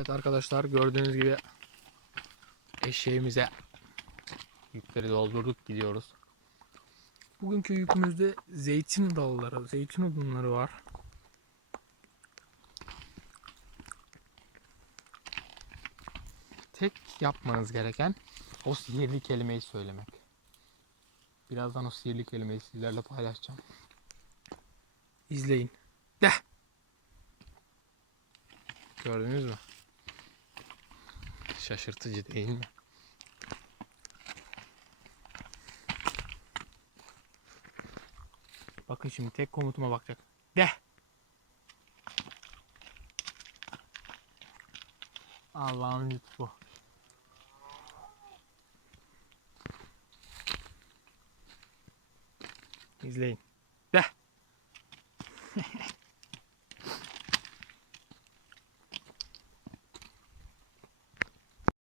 Evet arkadaşlar gördüğünüz gibi eşeğimize yükleri doldurduk gidiyoruz. Bugünkü yükümüzde zeytin dalları, zeytin odunları var. Tek yapmanız gereken o sihirli kelimeyi söylemek. Birazdan o sihirli kelimeyi sizlerle paylaşacağım. İzleyin. De. Gördünüz mü? Şaşırtıcı değil mi? Bakın şimdi tek komutuma bakacak. De. Allah'ın lütfu. İzleyin. De.